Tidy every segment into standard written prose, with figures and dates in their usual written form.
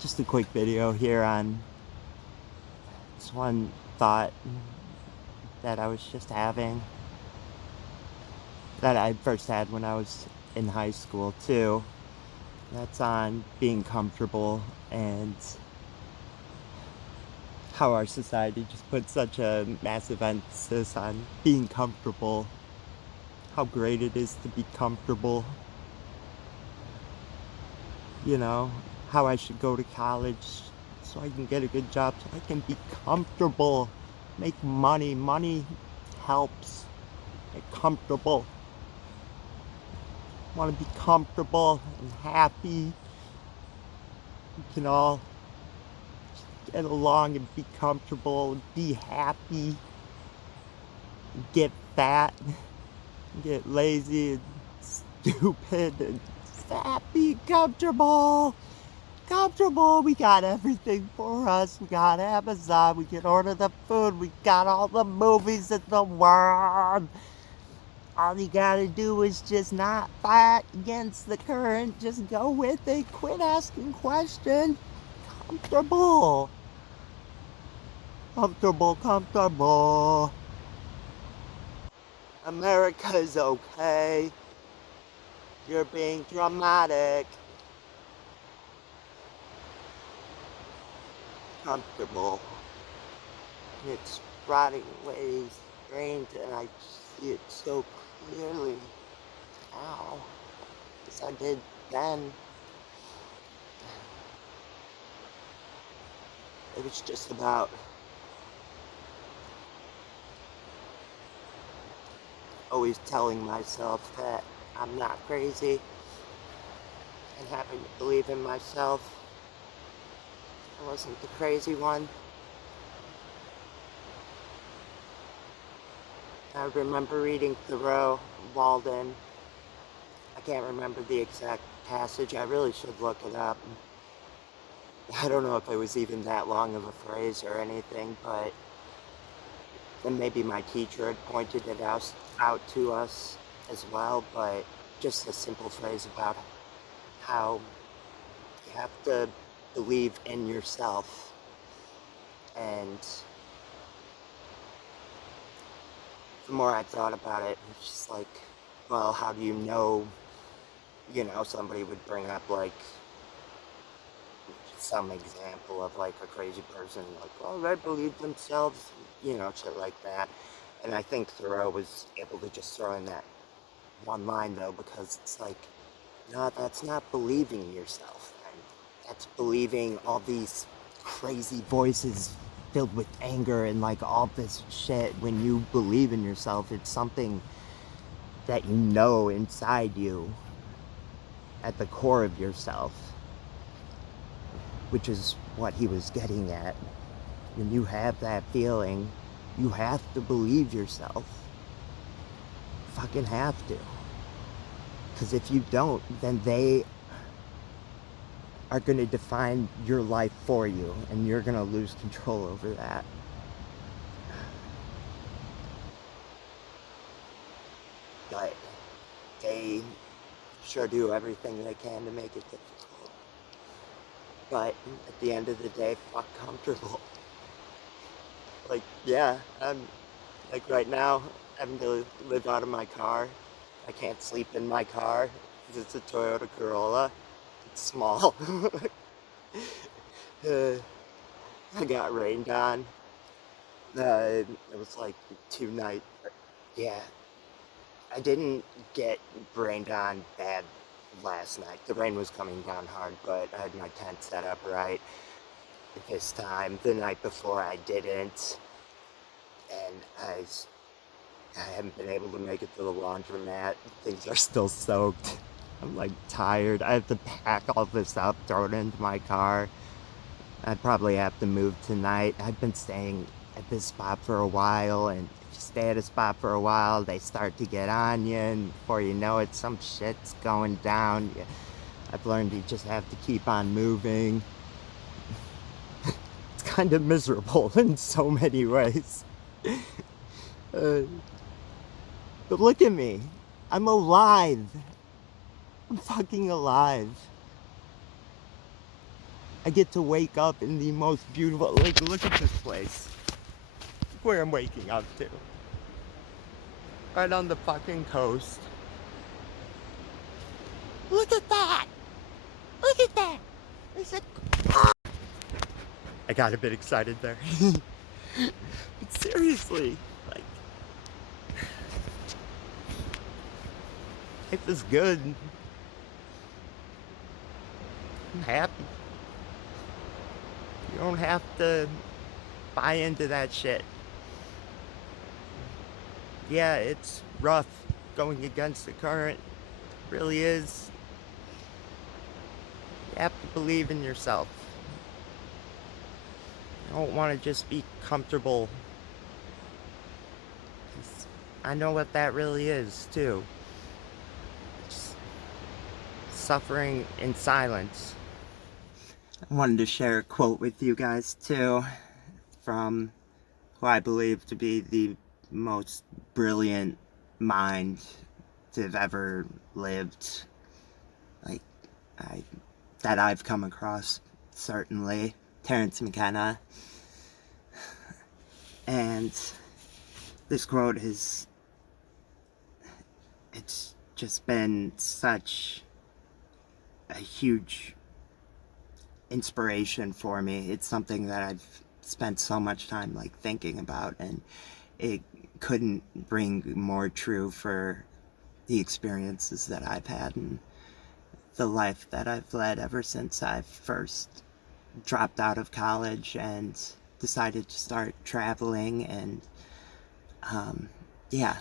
Just a quick video here on this one thought that I was just having, that I first had when I was in high school too. That's on being comfortable and how our society just puts such a massive emphasis on being comfortable. How great it is to be comfortable. You know, how I should go to college so I can get a good job, so I can be comfortable, make money. Money helps. Get comfortable. Want to be comfortable and happy. We can all get along and be comfortable and be happy. Get fat, get lazy and stupid and happy, comfortable. Comfortable. We got everything for us. We got Amazon. We can order the food. We got all the movies in the world. All you gotta do is just not fight against the current. Just go with it. Quit asking questions. Comfortable. Comfortable, comfortable. America's okay. You're being dramatic. Comfortable. It's rotting away strange, and I see it so clearly now as I did then. It was just about always telling myself that I'm not crazy and having to believe in myself. I wasn't the crazy one. I remember reading Thoreau, Walden. I can't remember the exact passage. I really should look it up. I don't know if it was even that long of a phrase or anything, but and maybe my teacher had pointed it out to us as well, but just a simple phrase about how you have to believe in yourself. And the more I thought about it, it's just like, well, how do you know, somebody would bring up like some example of like a crazy person, like, oh, they believe themselves, shit like that. And I think Thoreau was able to just throw in that one line though, because it's like, no, that's not believing yourself, man. That's believing all these crazy voices filled with anger and like all this shit. When you believe in yourself, it's something that you know inside you, at the core of yourself, which is what he was getting at. When you have that feeling, you have to believe yourself. You fucking have to. Because if you don't, then they are going to define your life for you, and you're going to lose control over that. But they sure do everything they can to make it difficult. But at the end of the day, fuck comfortable. Like, yeah, I'm, like right now, having to live out of my car. I can't sleep in my car because it's a Toyota Corolla. It's small. I got rained on. It was like 2 nights. Yeah, I didn't get rained on bad last night. The rain was coming down hard, but I had my tent set up right this time. The night before I didn't, and I haven't been able to make it to the laundromat. Things are still soaked. I'm like tired. I have to pack all this up, throw it into my car. I'd probably have to move tonight. I've been staying at this spot for a while, and if you stay at a spot for a while, they start to get on you, and before you know it, some shit's going down. I've learned you just have to keep on moving. It's kind of miserable in so many ways. But look at me. I'm alive. I'm fucking alive. I get to wake up in the most beautiful, like, look at this place. Where I'm waking up to. Right on the fucking coast. Look at that! Look at that! It's a... I got a bit excited there. But seriously, like, life is good. I'm happy. You don't have to buy into that shit. Yeah, it's rough going against the current. It really is. You have to believe in yourself. I don't want to just be comfortable. 'Cause I know what that really is, too. It's suffering in silence. I wanted to share a quote with you guys, too, from who I believe to be the most brilliant mind to have ever lived. Like, that I've come across, certainly. Terrence McKenna. And this quote has, it's just been such a huge inspiration for me. It's something that I've spent so much time like thinking about, and it couldn't ring more true for the experiences that I've had and the life that I've led ever since I first dropped out of college and decided to start traveling. And yeah,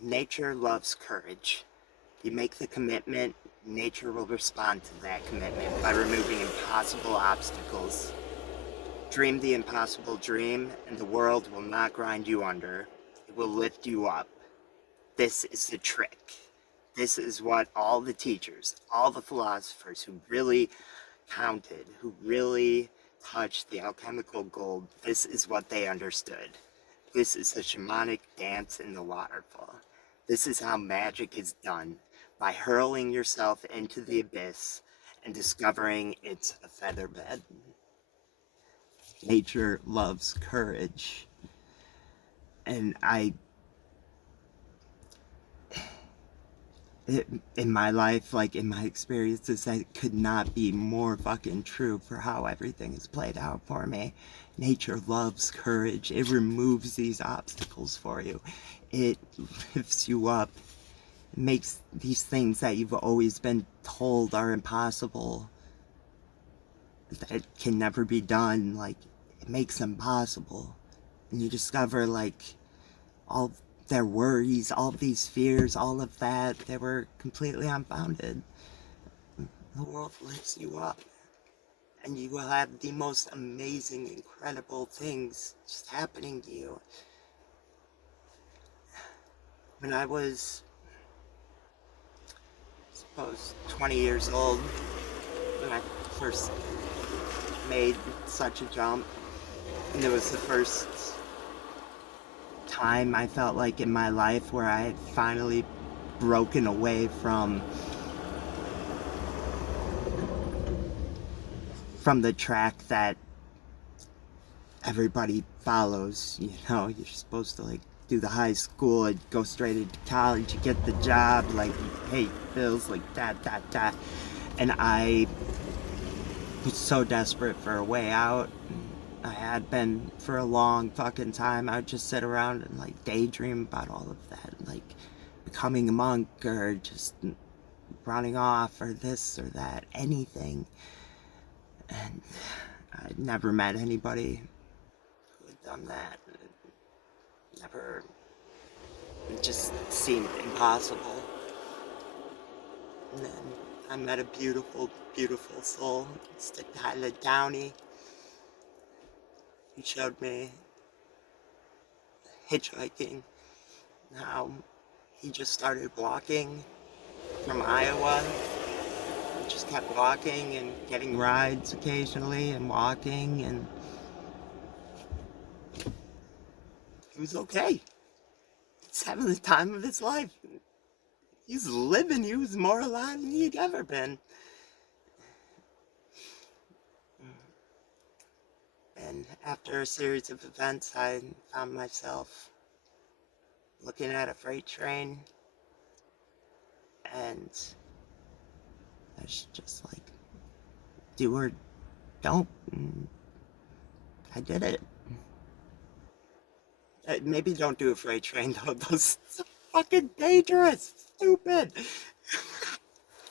nature loves courage. You make the commitment, nature will respond to that commitment by removing impossible obstacles. Dream the impossible dream, and the world will not grind you under. It will lift you up. This is the trick. This is what all the teachers, all the philosophers who really counted, who really touched the alchemical gold, this is what they understood. This is the shamanic dance in the waterfall. This is how magic is done, by hurling yourself into the abyss and discovering it's a feather bed. Nature loves courage. And in my life, like in my experiences, that could not be more fucking true for how everything has played out for me. Nature loves courage. It removes these obstacles for you. It lifts you up. It makes these things that you've always been told are impossible, that can never be done, like, it makes them possible. And you discover, like, all their worries, all these fears, all of that, they were completely unfounded. The world lifts you up, and you will have the most amazing, incredible things just happening to you. When I was, I suppose, 20 years old, when I first made such a jump, and it was the first time I felt like in my life where I had finally broken away from the track that everybody follows. You know, you're supposed to like do the high school and go straight into college, you get the job, like you pay bills, like that. And I was so desperate for a way out. I had been for a long fucking time. I would just sit around and like daydream about all of that, like becoming a monk or just running off or this or that, anything. And I'd never met anybody who had done that. It never, it just seemed impossible. And then I met a beautiful, beautiful soul, Tyler Downey. He showed me hitchhiking, how he just started walking from Iowa. He just kept walking and getting rides occasionally and walking, and he was okay. He's having the time of his life. He's living. He was more alive than he'd ever been. And after a series of events, I found myself looking at a freight train, and I was just like, do or don't. And I did it. Maybe don't do a freight train, though. Those are fucking dangerous. Stupid.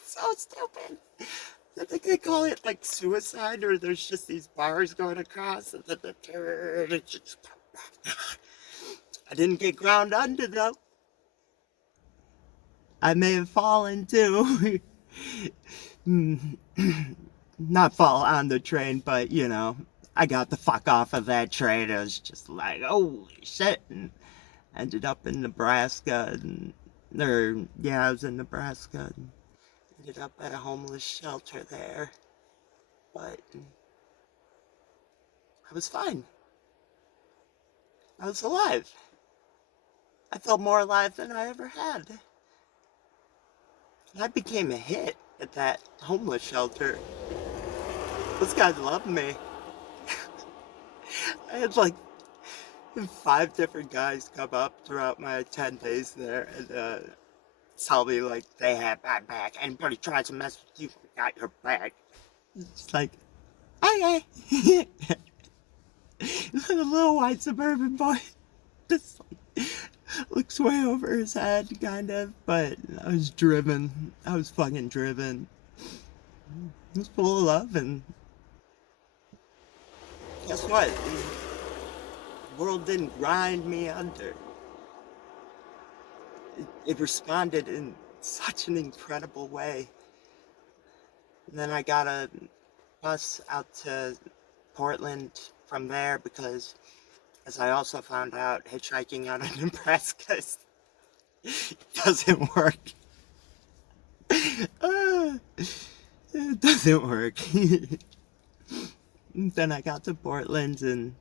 So stupid. I think they call it like suicide, or there's just these bars going across. And I didn't get ground under, though. I may have fallen, too. Not fall on the train, but, you know, I got the fuck off of that train. It was just like, holy shit. And ended up in Nebraska. I was in Nebraska. And ended up at a homeless shelter there. But I was fine. I was alive. I felt more alive than I ever had. And I became a hit at that homeless shelter. Those guys loved me. I had like 5 different guys come up throughout my 10 days there and tell me like they had my back. Anybody tries to mess with you, I got your back. It's like, okay. The little white suburban boy just like looks way over his head, kind of, but I was driven. I was fucking driven. I was full of love, and guess what? The world didn't grind me under. It responded in such an incredible way. And then I got a bus out to Portland from there because, as I also found out, hitchhiking out of Nebraska doesn't work. It doesn't work. Then I got to Portland and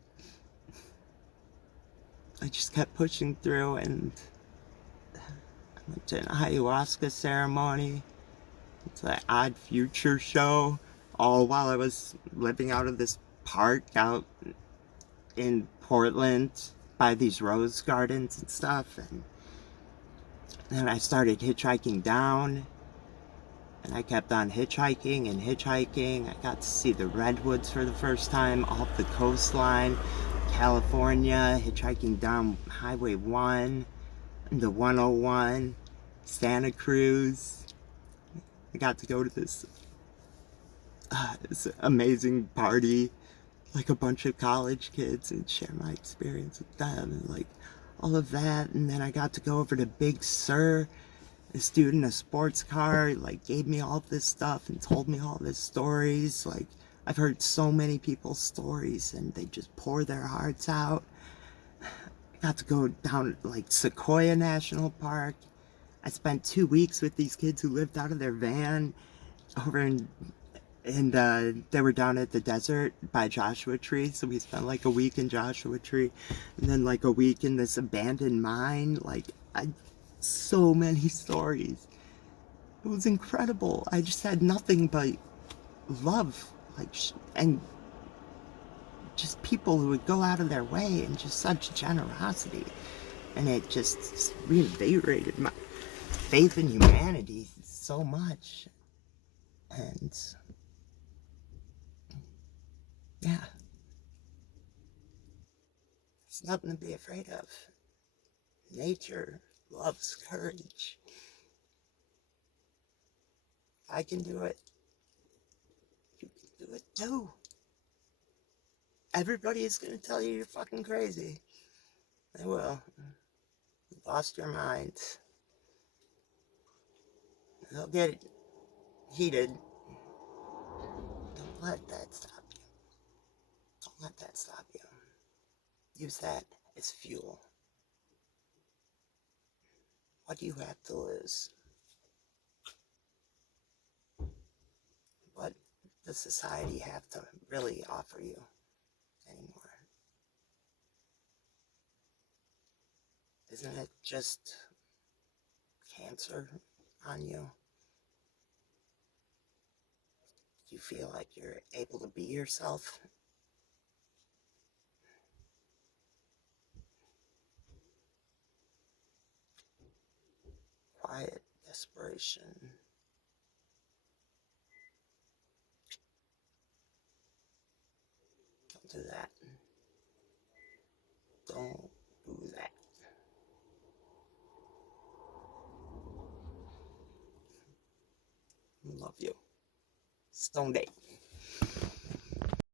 I just kept pushing through, and I went to an ayahuasca ceremony. It's an Odd Future show, all while I was living out of this park out in Portland by these rose gardens and stuff. And then I started hitchhiking down, and I kept on hitchhiking and hitchhiking. I got to see the redwoods for the first time off the coastline, California, hitchhiking down Highway 1, the 101, Santa Cruz. I got to go to this amazing party, like a bunch of college kids, and share my experience with them, and like all of that. And then I got to go over to Big Sur. This dude in a sports car like gave me all this stuff and told me all these stories. Like, I've heard so many people's stories and they just pour their hearts out. I got to go down like Sequoia National Park. I spent 2 weeks with these kids who lived out of their van over in, and they were down at the desert by Joshua Tree. So we spent like a week in Joshua Tree and then like a week in this abandoned mine. Like, so many stories. It was incredible. I just had nothing but love, like, and just people who would go out of their way, and just such generosity. And it just reinvigorated my faith in humanity so much. And yeah, it's nothing to be afraid of. Nature loves courage. If I can do it, you can do it too. Everybody is gonna tell you you're fucking crazy. They will. You lost your mind. They'll get heated. Don't let that stop you. Don't let that stop you. Use that as fuel. What do you have to lose? What does society have to really offer you anymore? Isn't it just cancer on you? Do you feel like you're able to be yourself desperation. Don't do that. Don't do that. Love you. Stone Date.